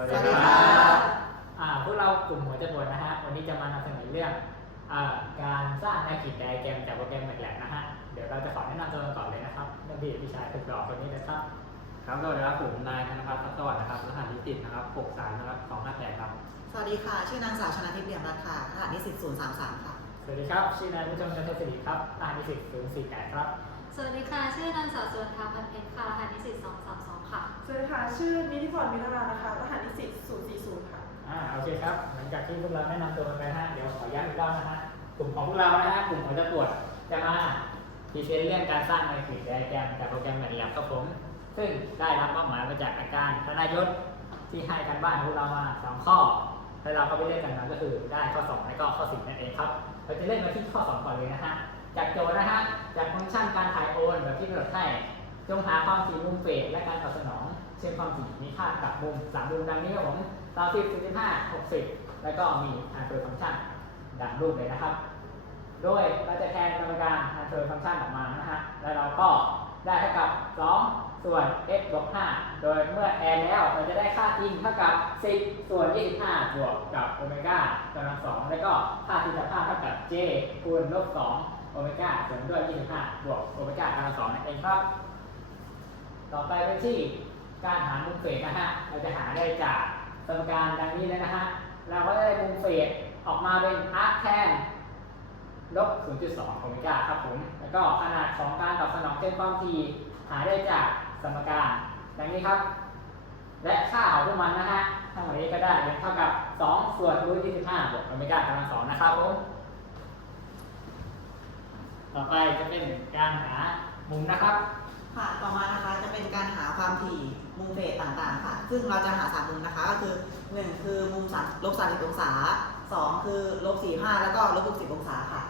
วัสดีวัสดีครับอ่าพวกเรากลุ่มหัวจรวดนะฮะ วันนี้จะมานำเสนอเรื่องอ่าการสร้างแนวขีดไดอะแกรมจากโปรแกรม MATLAB นะฮะ เดี๋ยวเราจะขอแนะนำตัวกันก่อนเลยนะครับเริ่มที่พี่ชายฝึกหล่อคนนี้เลยครับ ครับสวัสดีครับผมนายธนพัฒน์ทัศน์สวัสดิ์นะครับรหัสนิสิตนะครับ63นะครับ258ครับสวัสดีค่ะ ชื่อนางสาวชนะทิพย์เปี่ยมรัตน์ค่ะรหัสนิสิต033 ค่ะ สวัสดีครับ ชื่อนายผู้ชมจันทศิริครับรหัสนิสิต048ครับ สวัสดีค่ะ ชื่อนาง คะ ชื่อนิติพรมิตรานะคะ รหัสนิสิต040 ค่ะ อ่าโอเคครับหลังจากที่พวกเราแนะนำตัวกันไปนะฮะเดี๋ยวขอย้ำอีกรอบนะฮะกลุ่มของพวกเรานะฮะกลุ่มของจะตรวจจะมาพรีเซนต์เรื่องการสร้างแนวขีดไดอะแกรมจากโปรแกรม MATLAB ครับผม ซึ่งได้รับมอบหมายมาจากอาจารย์ธนายศที่ให้กันบ้านพวกเรามาสองข้อแล้วเราก็ไปเล่นกันมาก็คือได้ข้อ2และก็ข้อ4นั่นเองครับเราจะเล่นมาที่ข้อ2ก่อนเลยนะฮะจากโจทย์นะฮะจากฟังก์ชันการถ่ายโอนแบบที่กำหนดให้จงหาความถี่มุมเฟสและการตอบสนอง เช่นความถี่มีค่ากับมุมสามมุมดังนี้ครับผม30 45 60แล้วก็มีทางเฟอร์ฟังก์ชันดังรูปเลยนะครับ โดยเราจะแทนกรรมการทางเฟอร์ฟังก์ชันออกมานะฮะ แล้วเราก็ได้เท่ากับ 2 ส่วน x บวก5โดยเมื่อแอนแล้วเราจะได้ค่าจริงเท่ากับ 10 ส่วน 25 บวกกับโอเมก้ากำลัง2แล้วก็ค่าทีละภาพเท่ากับ j คูณลบ2โอเมก้าส่วนด้วย 25 บวกโอเมก้ากำลัง2นั่นเองครับ ต่อไปเป็นที่ การหามุมเฟสนะฮะ เราจะหาได้จากสมการดังนี้เลยนะฮะ เราก็ได้มุมเฟสออกมาเป็นอาร์คแทนลบ 0.2โอเมกาครับผม แล้วก็ขนาดของการตอบสนองเส้นความถี่หาได้จากสมการดังนี้ครับ และค่าของพวกมันนะฮะทั้งหมดนี้ก็ได้เป็นเท่ากับ 2 ส่วนรูท25บวกโอเมก้ากำลัง2นะครับผม ต่อไปจะเป็นการหามุมนะครับ ค่ะ ต่อมานะคะจะเป็นการหาความถี่ มุมเฟสต่างๆค่ะ ซึ่งเราจะหาสามมุมนะคะ ก็คือ1คือมุมสามลบ30องศา2คือลบ45แล้วก็ลบ60องศาค่ะ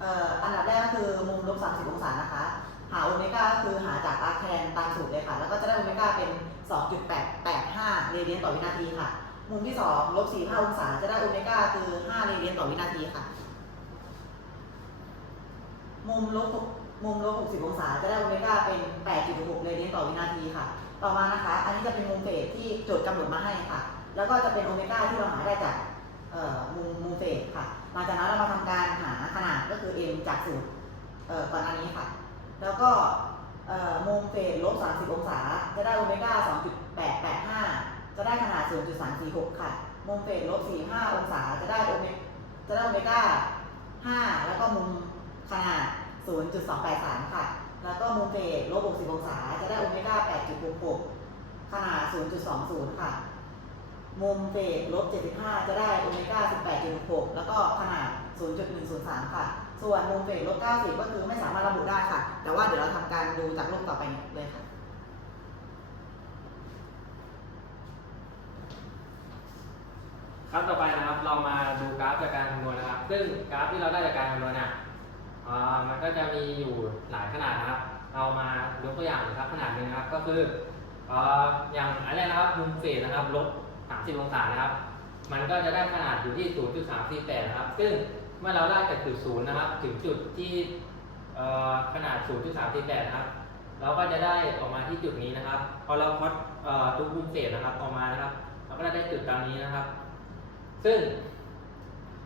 เอ่ออันดับแรกก็คือมุมลบ30องศานะคะ หาโอเมก้าก็คือหาจากอาร์คแทนตามสูตรเลยค่ะ แล้วก็จะได้โอเมก้าเป็น 2.885เรเดียนต่อวินาทีค่ะ มุมที่2ลบ45องศาจะได้โอเมก้าคือ5เรเดียนต่อวินาทีค่ะ มุมลบมุมลบ60องศาจะได้โอเมก้าเป็น 8.6เรเดียนต่อวินาทีค่ะ ต่อมานะคะ อันนี้จะเป็นมุมเฟสที่โจทย์กำหนดมาให้ค่ะ แล้วก็จะเป็นโอเมก้าที่เราหาได้จากมุมมุมเฟสค่ะหลังจากนั้นเรามาทำการหาขนาดก็คือ m จากสูตรก่อนอันนี้ค่ะ แล้วก็มุมเฟสลบ 30 องศา จะได้โอเมก้า 2.885 จะได้ขนาด 0.346 ค่ะ มุมเฟสลบ 45 องศา จะได้โอเมจะได้โอเมก้า 5 แล้วก็มุมขนาด 0.283 ค่ะ แล้วก็มุมเฟสลบ 60 องศา 8.66 ขนาด 0.20 ค่ะ มุมเฟสลบ 75 จะได้โอเมก้า 18.6แล้วก็ขนาด 0.103 ค่ะ ส่วนมุมเฟสลบ 90 ก็คือไม่สามารถระบุได้ค่ะ แต่ว่าเดี๋ยวเราทำการดูจากรูปต่อไปเลยค่ะครับต่อไปนะครับเรามาดูกราฟจากการคำนวณนะครับ ซึ่งกราฟที่เราได้จากการคำนวณเนี่ยมันก็จะมีอยู่หลายขนาดนะครับ เรามายกตัวอย่างนะครับขนาดหนึ่งนะครับก็คืออย่างอันแรกนะครับมุมเฟสนะครับลบ 30 องศานะครับ มันก็จะได้ขนาดอยู่ที่ 0.348 นะครับ ซึ่งเมื่อเราได้จากจุดศูนย์นะครับ ถึงจุดที่ขนาด 0.348 นะครับ เราก็จะได้ออกมาที่จุดนี้นะครับ พอเราพอดทุกมุมเฟสนะครับออกมานะครับ เราก็จะได้จุดตามนี้นะครับ ซึ่ง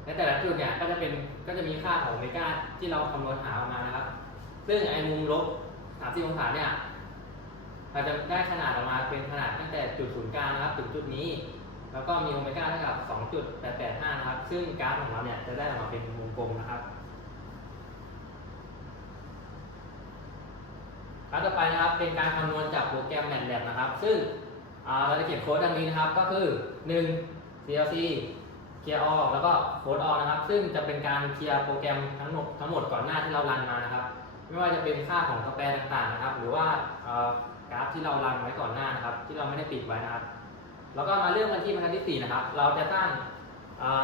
ในแต่ละจุดเนี่ยก็จะเป็นก็จะมีค่าของโอเมกาที่เราคำนวณหาออกมานะครับ ซึ่งไอ้มุมลบ 30 องศาเนี่ยเราจะได้ขนาดออกมาเป็นขนาดตั้งแต่จุดศูนย์กลางนะครับถึงจุดนี้ แล้วก็มีโอเมก้าเท่ากับ 2.885 นะครับ ซึ่งกราฟของเราเนี่ยจะได้ออกมาเป็นวงกลมนะครับครั้งต่อไปนะครับเป็นการคำนวณจากโปรแกรม MATLAB นะครับ ซึ่งเราจะเขียนโค้ดดังนี้นะครับ ก็คือ 1 CLC เคลียร์ออกแล้วก็โค้ดออกนะครับ ซึ่งจะเป็นการเคลียร์โปรแกรมทั้งหมดทั้งหมดก่อนหน้าที่เรารันมานะครับ ไม่ว่าจะเป็นค่าของตัวแปรต่างๆนะครับ หรือว่ากราฟที่เรารันไว้ก่อนหน้านะครับ ที่เราไม่ได้ปิดไว้นะครับ แล้วก็มาเรื่องกันที่บรรทัดที่ 4 นะครับ เราจะสร้ง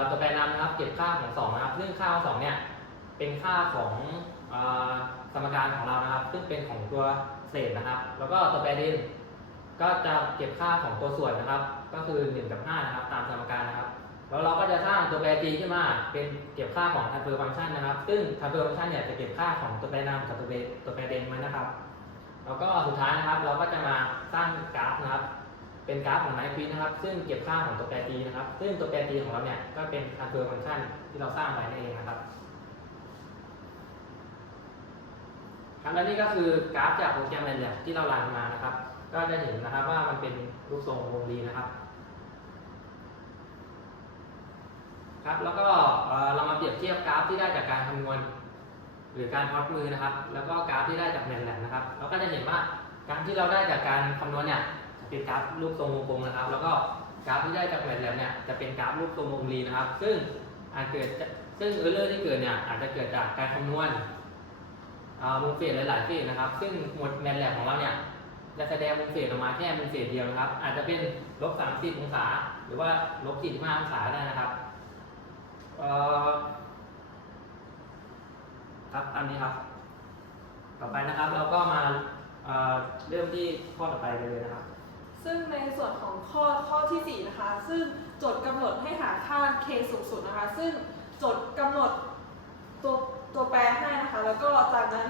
ตัวแปรนำนะครับ เก็บค่าของ 2 นะครับ ซึ่งค่าของ2เนี่ยเป็นค่าของอสมการของเรานะครับ ซึ่งเป็นของตัวเศษนะครับ แล้วก็ตัวแปรเดนก็จะเก็บค่าของตัวส่วนนะครับ ก็คือ 1 กับ 5 นะครับ ตามสมการนะครับ แล้วเราก็จะสร้างตัวแปร t ขึ้นมาเป็นเก็บค่าของ transfer function นะครับ ซึ่ง transfer function เนี่ยจะเก็บค่าของตัวแปรนำกับตัวแปรตัวแปรเด่นไว้นะครับ แล้วก็สุดท้ายนะครับ เราก็จะมาสร้างกราฟนะครับ เป็นกราฟของไนท์ควินนะครับ ซึ่งเก็บค่าของตัวแปรตีนะครับ ซึ่งตัวแปรตีของเราเนี่ยก็เป็นทางตัวฟังก์ชันที่เราสร้างไว้นั่นเองนะครับครับและนี่ก็คือกราฟจากโปรแกรมแมนเนี่ยที่เรารันมานะครับ ก็จะเห็นนะครับว่ามันเป็นรูปทรงวงรีนะครับ ครับแล้วก็เรามาเปรียบเทียบกราฟที่ได้จากการคำนวณ หรือการพอตมือนะครับ แล้วก็กราฟที่ได้จากแมนแลบนะครับ เราก็จะเห็นว่ากราฟที่เราได้จากการคำนวณเนี่ยจะเป็นกราฟรูปทรงวงกลมนะครับ แล้วก็กราฟที่ได้จากแมนแลบเนี่ยจะเป็นกราฟรูปทรงวงรีนะครับ ซึ่งอาจเกิดซึ่งเออร์เลอร์ที่เกิดเนี่ยอาจจะเกิดจากการคำนวณอ่ามุมเฟสหลายๆเฟสนะครับ ซึ่งหมวดแมนแลบของเราเนี่ยจะแสดงมุมเฟสออกมาแค่มุมเฟสเดียวนะครับ อาจจะเป็นลบ30 องศา หรือว่าลบ45องศาได้นะครับ ครับอันนี้ครับ ต่อไปนะครับเราก็มาเเริ่มที่ข้อต่อไปเลยนะครับ ซึ่งในส่วนของข้อข้อที่ 4 นะคะ ซึ่งโจทย์กำหนดให้หาค่า k สูงสุดนะคะ ซึ่งโจทย์กำหนดตัวตัวแปรให้นะคะ แล้วก็จากนั้น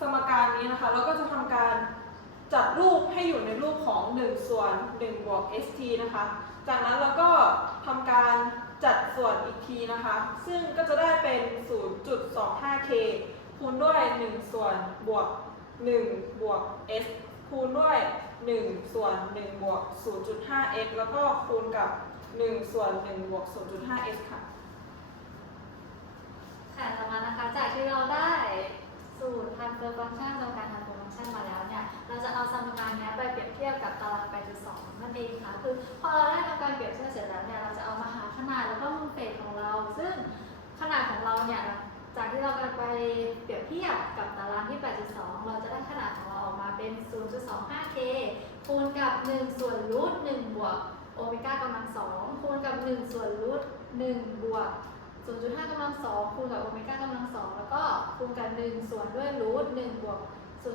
สมการนี้นะคะ เราก็จะทำการจัดรูปให้อยู่ในรูปของ 1 ส่วน1บวก st นะคะ จากนั้นเราก็ ส่วนอีกทีนะคะ ซึ่งก็จะได้เป็น 0.25k คูณด้วย 1 ส่วนบวก 1 บวก s คูณด้วย 1 ส่วน 1 บวก 0.5x แล้วก็คูณกับ 1 ส่วน 1 บวก 0.5s ค่ะ ค่ะต่อมานะคะ จากที่เราได้สูตร transfer function จำการ transfer function มาแล้วเนี่ย เราจะเอาสมการนี้ไปเปรียบเทียบกับตาราง8.2นั่นเองค่ะ คือพอเราได้ทำการเปรียบเทียบเสร็จแล้วเนี่ย เราจะเอามาหาขนาดแล้วก็ เฟสของเรา ซึ่งขนาดของเราเนี่ยจากที่เราไปเปรียบเทียบกับตารางที่ 8.2 เราจะได้ขนาดของเราออกมาเป็น 0.25k คูณกับ 1 ส่วนรูท1บวกโอเมก้ากำลัง2คูณกับ 1 ส่วนรูท1บวก0.5กำลัง2คูณกับโอเมก้ากำลัง2แล้วก็คูณกับ 1 ส่วนด้วยรูท1บวก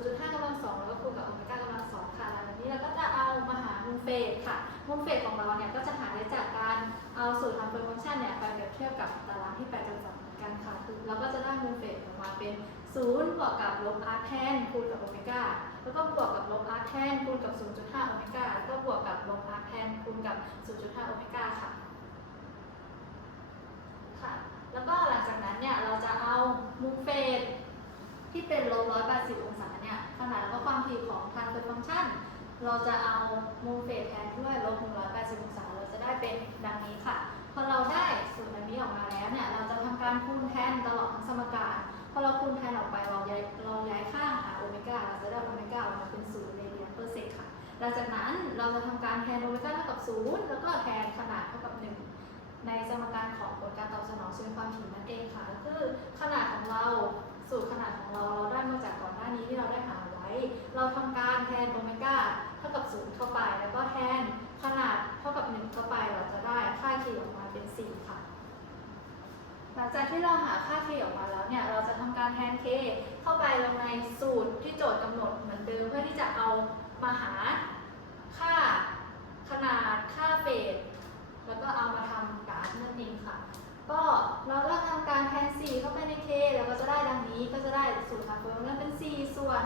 0.5กำลัง2แล้วก็คูณกับโอเมก้ากำลัง2ค่ะแล้วนี้เราก็จะเอามาหามุมเฟสค่ะ มุมเฟสของเราเนี่ยก็จะหาได้จากการเอาสูตรทำเป็นฟังก์ชันเนี่ยไปเปรียบเทียบกับตารางที่8จังหวัดเหมือนกันค่ะคือเราก็จะได้มุมเฟสออกมาเป็น0บวกกับลบ r แทนคูณกับโอเมก้าแล้วก็บวกกับลบ r แทนคูณกับ 0.5โอเมก้าแล้วก็บวกกับลบ r แทนคูณกับ 0.5โอเมก้าค่ะค่ะ แล้วก็หลังจากนั้นเนี่ยเราจะเอามุมเฟสที่เป็นลบ180 องศา ความถี่ของทางเป็นฟังก์ชัน เราจะเอามุมเฟสแทนด้วยลบ180องศาเราจะได้เป็นดังนี้ค่ะ พอเราได้สูตรอันนี้ออกมาแล้วเนี่ย เราจะทำการคูณแทนตลอดทั้งสมการพอเราคูณแทนออกไปเราย้ายเราย้ายข้างหาโอเมก้าเราจะได้โอเมก้าออกมาเป็น0เรเดียนเปอร์เซกค่ะ หลังจากนั้นเราจะทำการแทนโอเมก้าเท่ากับ0แล้วก็แทนขนาดเท่ากับ1ในสมการของผลการตอบสนองเชิงความถี่นั่นเองค่ะก็คือขนาดของเราสูตรขนาดของเราเราได้มาจากก่อนหน้านี้ที่เราได้หา เราทำการแทนโอเมก้าเท่ากับ0เข้าไป แล้วก็แทนขนาดเท่ากับ 1 เข้าไปเราจะได้ค่า k ออกมาเป็น 4 ค่ะ หลังจากที่เราหาค่า k ออกมาแล้วเนี่ยเราจะทำการแทน k เข้าไปลงในสูตรที่โจทย์กำหนดเหมือนเดิมเพื่อที่จะเอามาหาค่าขนาดค่าเฟสแล้วก็เอามาทำการนั่นเองค่ะ ก็เราก็ทำการแทน 4 เข้าไปใน k แล้วก็จะได้ดังนี้ก็จะได้สูตรค่ะเพิ่มนั้นเป็น 4 ส่วน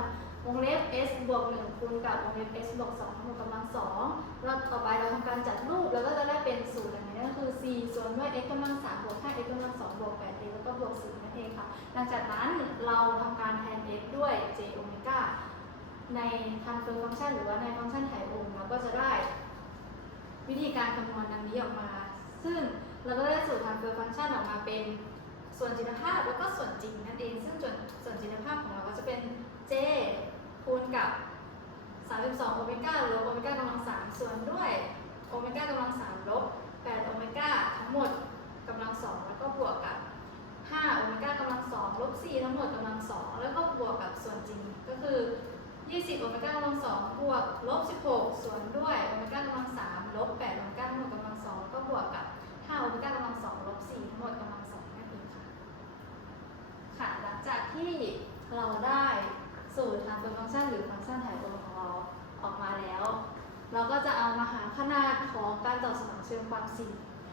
วงเล็บ s บวก1คูณกับวงเล็บ s บวก2คูณกำลัง2แล้วต่อไปเราทำการจัดรูปแล้วก็จะได้เป็นสูตรอันนี้ก็คือ 4 ส่วนด้วย x กำลัง3บวก 5x กำลัง2บวก 8x แล้วก็บวก4นั่นเองค่ะ หลังจากนั้นเราทำการแทน x ด้วย j โอเมก้าใน transfer function หรือว่าในฟังก์ชันไถ่โอห์มเราก็จะได้ วิธีการคำนวณดังนี้ออกมา ซึ่งเราก็ได้สูตร transfer function ออกมาเป็นส่วนจินตภาพแล้วก็ส่วนจริงนั่นเอง ซึ่งส่วนส่วนจินตภาพของเราก็จะเป็น j คูณกับ 32 โอเมก้าลบโอเมก้ากำลัง 3 ส่วนด้วยโอเมก้ากำลัง 3 ลบ 8 โอเมก้าทั้งหมดกำลัง 2 แล้วก็บวกกับ 5 โอเมก้ากำลัง 2 ลบ 4 ทั้งหมดกำลัง 2 แล้วก็บวกกับส่วนจริงก็คือ 20 โอเมก้ากำลัง 2 บวกลบ 16 ส่วนด้วยโอเมก้ากำลัง 3 ลบ 8 โอเมก้าทั้งหมดกำลัง2แล้วก็บวกกับ 5 โอเมก้ากำลัง 2 ลบ 4 ทั้งหมดกำลัง 2 นั่นเองค่ะ ค่ะ หลังจากที่เราได้ สูตร transfer function หรือฟังก์ชันถ่ายโอนของเราออกมาแล้ว เราก็จะเอามาหาขนาดของการตอบสนองเชิงความถี่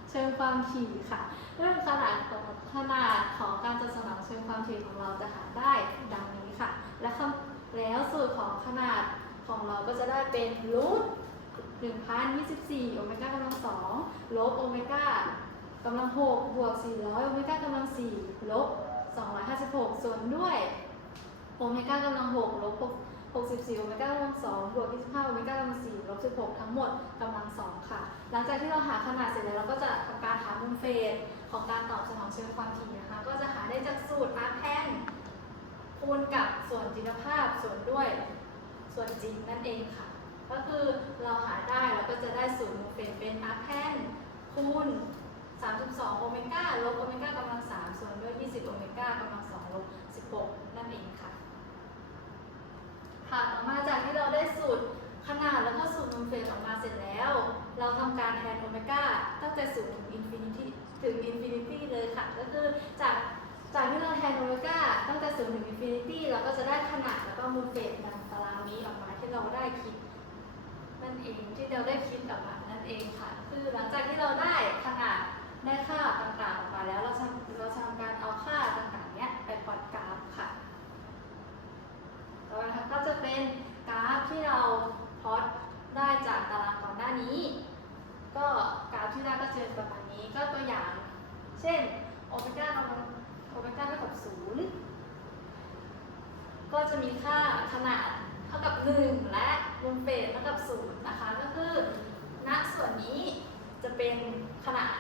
เชิงความถี่ค่ะเรื่องขนาดของขนาดของการตอบสนองเชิงความถี่ของเราจะหาได้ดังนี้ค่ะ และคำแล้วสูตรของขนาดของเราก็จะได้เป็นรูท1024 โอเมก้ากำลังสองลบโอเมก้ากำลังหกบวก 400 โอเมก้ากำลังสี่ลบ 256 ส่วนด้วย โอเมก้ากำลังหกลบ64โอเมก้ากำลังสองบวก25โอเมก้ากำลังสี่ลบ16 ทั้งหมดกำลังสองค่ะ หลังจากที่เราหาขนาดเสร็จแล้วเราก็จะทำการหามุมเฟสของการตอบสนองเชิงความถี่นะคะ ก็จะหาได้จากสูตรอาร์แทนคูณกับส่วนจินภาพส่วนด้วยส่วนจริงนั่นเองค่ะ ก็คือเราหาได้เราก็จะได้สูตรมุมเฟสเป็นอาร์แทนคูณ32โอเมก้าลบโอเมก้ากำลัง3ส่วนด้วย 20โอเมก้ากำลัง2ลบ16 นั่นเองค่ะ ค่ะ ต่อมาจากที่เราได้สูตรขนาดแล้วก็สูตรมุมเฟสออกมาเสร็จแล้ว เราทำการแทนโอเมก้าตั้งแต่ศูนย์ถึงอินฟินิตี้ถึงอินฟินิตี้เลยค่ะ ก็คือจากจากที่เราแทนโอเมก้าตั้งแต่ศูนย์ถึงอินฟินิตี้เราก็จะได้ขนาดแล้วก็มุมเฟสดังตารางนี้ออกมาที่เราได้คิดนั่นเองที่เราได้คิดออกมานั่นเองค่ะ คือหลังจากที่เราได้ขนาดได้ค่าต่างๆออกมาแล้วเราทำเราทำการเอาค่าต่างๆเนี้ยไปพลอตกราฟค่ะต่อมาก็จะเป็นกราฟที่เราพอต ได้จากตารางก่อนหน้านี้ ก็กราฟที่ได้ก็จะเป็นประมาณนี้ก็ตัวอย่าง เช่นโอเมก้ากำลังโอเมก้าเท่ากับศูนย์ก็จะมีค่าขนาดเท่ากับ1และวงเฟสเท่ากับ0นย์นะคะก็คือณส่วนนี้จะเป็นขนาด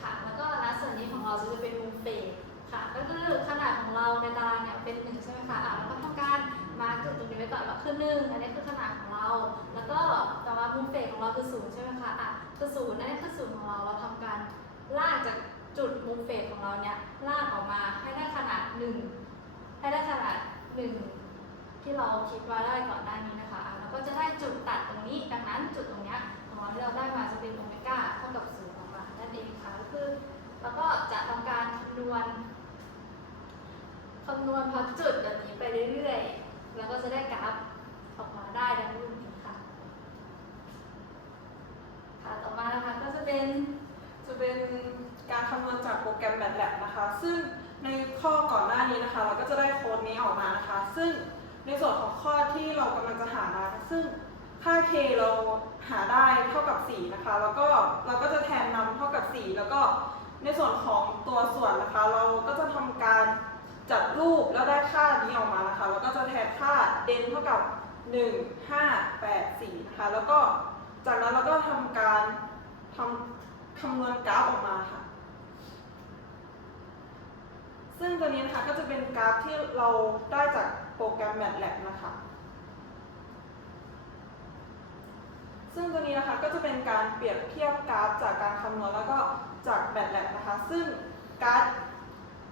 ค่ะแล้วก็ณส่วนนี้ของเราจะเป็นวงเฟสค่ะก็คือขนาดของเราในตารางเนี่ยเป็น1ใช่ไหมคะอะเราก็ทำการมาร์กจุดตรงนี้ไว้ก่อนว่าคือ1อันนี้คือขนาด แล้วก็ต่อมาวงเฟสของเราคือ0ใช่ไหมคะอะคือ0อันนี้คือ0ของเราเราทำการลากจากจุดมุมเฟสของเราเนี่ยลากออกมาให้ได้ขนาด1ให้ได้ขนาด1ที่เราคิดว่าได้ก่อนหน้านี้นะคะอะเราก็จะได้จุดตัดตรงนี้ ดังนั้นจุดตรงเนี้ยของเราที่เราได้มาจะเป็นโอเมก้าเท่ากับศูนย์ออกมานั่นเองค่ะก็คือเราก็จะทำการคำนวณคำนวณพอจุดแบบนี้ไปเรื่อยๆ แล้วก็จะได้กราฟออกมาได้ดังรูปนี้ค่ะ ค่ะต่อมานะคะก็จะเป็น จะเป็น การคำนวณจากโปรแกรม MATLAB นะคะ ซึ่งในข้อก่อนหน้านี้นะคะ เราก็จะได้โค้ดนี้ออกมานะคะ ซึ่งในส่วนของข้อที่เรากำลังจะหามาซึ่งค่า k เราหาได้เท่ากับ 4 นะคะ แล้วก็เราก็จะแทนนำเท่ากับ 4 แล้วก็ในส่วนของตัวส่วนนะคะ เราก็จะทำการจัดรูปแล้วได้ค่านี้ออกมานะคะ แล้วก็จะแทนค่าเดนเท่ากับ 1 5 8 4 นะคะ แล้วก็จากนั้นเราก็ทำการทำ คำนวณกราฟออกมาค่ะ ซึ่งตัวนี้นะคะก็จะเป็นกราฟที่เราได้จากโปรแกรม MATLAB นะคะ ซึ่งตัวนี้นะคะก็จะเป็นการเปรียบเทียบกราฟจากการคำนวณแล้วก็จาก MATLAB นะคะ ซึ่งกราฟ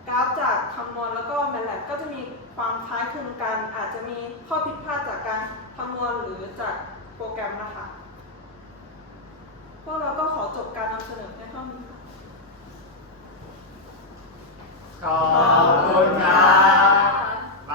กราฟจากคำนวณแล้วก็ MATLAB ก็จะมีความคล้ายคลึงกัน อาจจะมีข้อผิดพลาดจากการคำนวณหรือจากโปรแกรมนะคะ พวกเราก็ขอจบการนำเสนอในห้องนี้ขอบคุณครับ